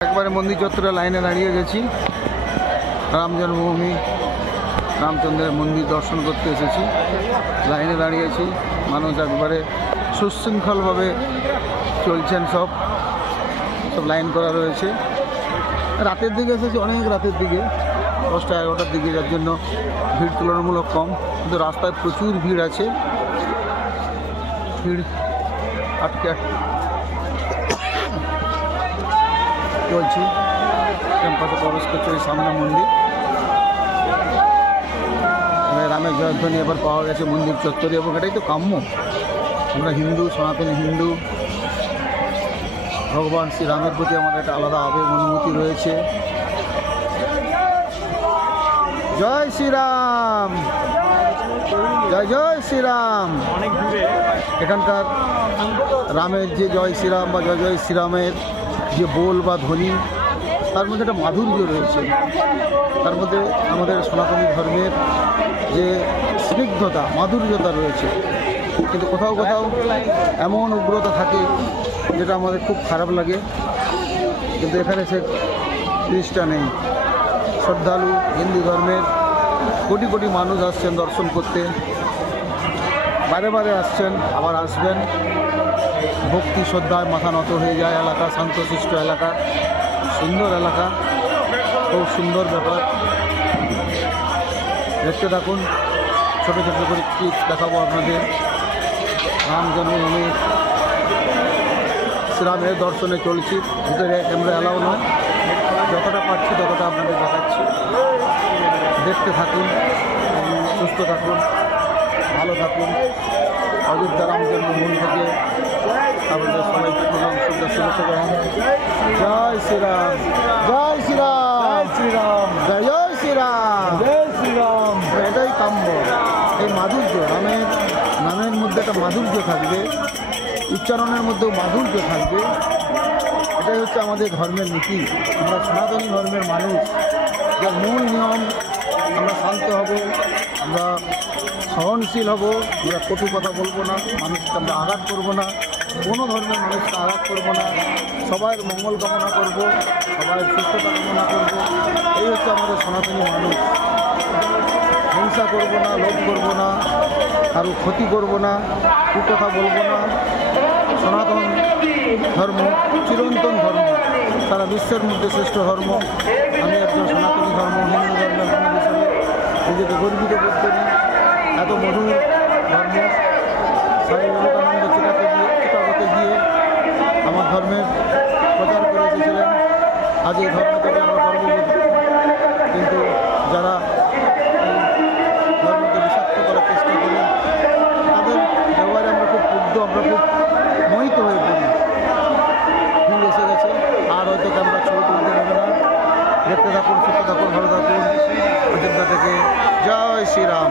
একবারে মন্দির চত্বরে লাইনে দাঁড়িয়ে গেছি। রাম জন্মভূমি রামচন্দ্রের মন্দির দর্শন করতে এসেছি। লাইনে দাঁড়িয়েছি, মানুষ একবারে সুশৃঙ্খলভাবে চলছেন, সব লাইন করা রয়েছে। রাতের দিকে এসেছি, অনেক রাতের দিকে, 10টা 11টার দিকে, যার জন্য ভিড় তুলনামূলক কম, কিন্তু রাস্তায় প্রচুর ভিড় আছে। ভিড় আটকে চলছি। ক্যাম্পাসে প্রবেশ করছে, ওই সামনে মন্দির। রামের জয়ধ্বনি এবার পাওয়া গেছে মন্দির চত্বরে, এবং এটাই তো কাম্য। আমরা হিন্দু, সনাতনী হিন্দু, ভগবান শ্রীরামের প্রতি আমাদের একটা আলাদা আবেগ অনুভূতি রয়েছে। জয় শ্রীরাম, জয় জয় শ্রীরাম। এখানকার রামের যে জয় শ্রীরাম বা জয় জয় শ্রীরামের যে বোল বা ধ্বনি, তার মধ্যে একটা মাধুর্য রয়েছে। তার মধ্যে আমাদের সনাতনী ধর্মের যে স্নিগ্ধতা, মাধুর্যতা রয়েছে। কিন্তু কোথাও কোথাও এমন উগ্রতা থাকে যেটা আমাদের খুব খারাপ লাগে। কিন্তু এখানে সে জিনিসটা নেই। শ্রদ্ধালু হিন্দু ধর্মের কোটি কোটি মানুষ আসছেন দর্শন করতে, বারে বারে আসছেন, আবার আসবেন। ভক্তি শ্রদ্ধায় মাথা নত হয়ে যায়। এলাকা শান্তশিষ্ট এলাকা, সুন্দর এলাকা, খুব সুন্দর ব্যাপার। দেখতে থাকুন, ছোটো ছোটো করে ক্লিপ দেখাবো আপনাদের। রাম জন্মভূমি শ্রীরামের দর্শনে চলছি। ভিতরে ক্যামেরা অ্যালাউ নয়, যতটা পারছি ততটা আপনাদের দেখাচ্ছি। দেখতে থাকুন, সুস্থ থাকুন, ভালো থাকুন। অযোধ্যা রাম জন্মভূমি থেকে আমাদের সবাইকে প্রণাম, শ্রদ্ধা, শুভেচ্ছা জানান। জয় শ্রীরাম, জয় শ্রীরাম, শ্রীরাম, জয় জয় শ্রীরাম, জয় শ্রীরাম। এটাই কাম্য। এই মাধুর্য, নামের মধ্যে একটা মাধুর্য থাকবে, উচ্চারণের মধ্যেও মাধুর্য থাকবে। এটাই হচ্ছে আমাদের ধর্মের নীতি। আমরা সনাতনী ধর্মের মানুষ, যার মূল নিয়ম আমরা শান্ত হব, আমরা সহনশীল হব, আমরা কটু কথা বলবো না, মানুষকে আমরা আঘাত করবো না, কোনো ধর্মের মানুষকে আঘাত করবো না, সবার মঙ্গল কামনা করব, সবার সুস্থতা কামনা করব। এই হচ্ছে আমাদের সনাতনী মানুষ। হিংসা করব না, লোভ করব না, কারো ক্ষতি করব না, কুকথা বলবো না। সনাতন ধর্ম চিরন্তন ধর্ম, সারা বিশ্বের মধ্যে শ্রেষ্ঠ ধর্ম। আমি একজন সনাতনী ধর্ম, হিন্দু ধর্মের মানুষ হিসেবে নিজেকে গর্বিত বোধ করি। এত মধুর ধর্ম। স্বামী বিবেকানন্দ চিকাগোতে গিয়ে আমার ধর্মের প্রচার করে এসেছিলেন। আজ এই ধর্ম থেকে আমরা গর্ববোধ করি। কিন্তু যারা ধর্মকে বিষাক্ত করার চেষ্টা করি, তাদের ব্যবহারে আমরা খুব ক্ষুব্ধ, আমরা খুব মোহিত হয়ে পড়ি। ভিড় এসে গেছে, আর হয়তো ক্যামেরা ছবি তুলতে দেবে না। দেখতে থাকুন, সুস্থ থাকুন, ভালো থাকুন। অযোধ্যা থেকে জয় শ্রীরাম।